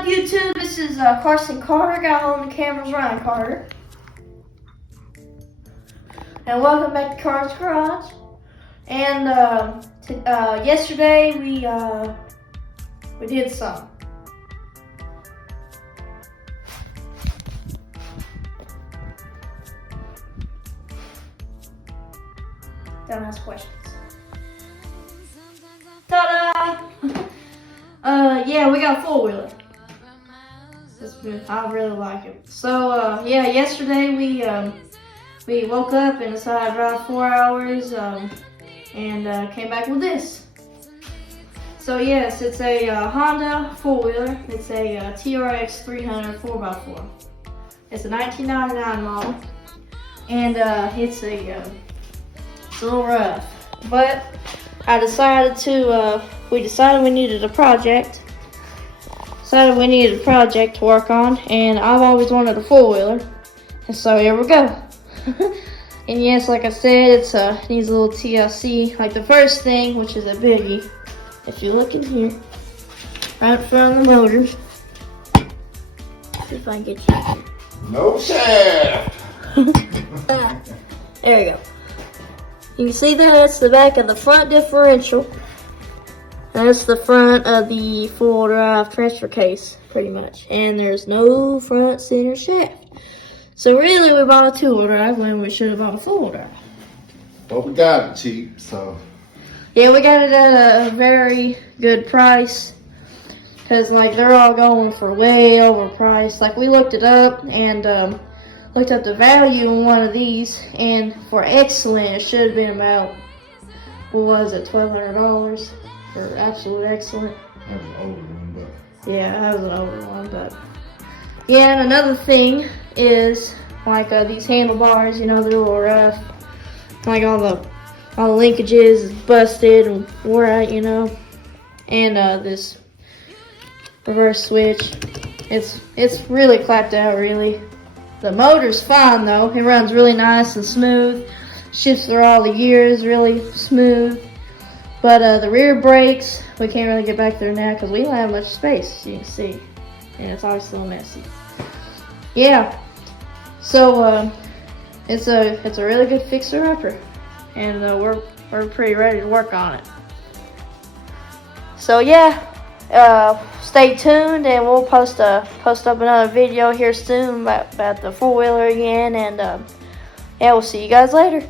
up, YouTube? This is Carson Carter. Got on the cameras, Ryan Carter. And welcome back to Carter's Garage. And yesterday we did some. Don't ask questions. Ta-da! Yeah, we got a four-wheeler. I really like it. So, yeah, yesterday we woke up and decided to drive 4 hours and came back with this. So, yes, it's a Honda four-wheeler. It's a TRX 300 4x4. It's a 1999 model, and it's a little rough, but I decided to, we decided we needed a project. Decided we needed a project to work on, and I've always wanted a four-wheeler, and so here we go. And yes, like I said, it's needs a little TLC. Like the first thing, which is a biggie, if you look in here, right in front of the motor. See if I can get you. No shaft. There you go. You can see that that's the back of the front differential. That's the front of the four-wheel drive transfer case, pretty much. And there's no front center shaft. So really, we bought a two-wheel drive when we should have bought a four-wheel drive. But we got it cheap, so. Yeah, we got it at a very good price. Because, like, they're all going for way overpriced. Like, we looked it up and looked up the value in one of these. And for excellent, it should have been about, what was it, $1,200 for absolute excellent. That was an older one, but. Yeah, that was an older one, but. Yeah, and another thing is, like, these handlebars, you know, they're a little rough. Like, all the linkages is busted and wore out, you know. And this reverse switch, it's really clapped out, really. The motor's fine, though. It runs really nice and smooth. Shifts through all the gears really smooth. But the rear brakes, we can't really get back there now because we don't have much space, as you can see. And it's always a little messy. Yeah. So it's a really good fixer-upper. And we're pretty ready to work on it. So yeah. Stay tuned, and we'll post up another video here soon about the four-wheeler again, and yeah, we'll see you guys later.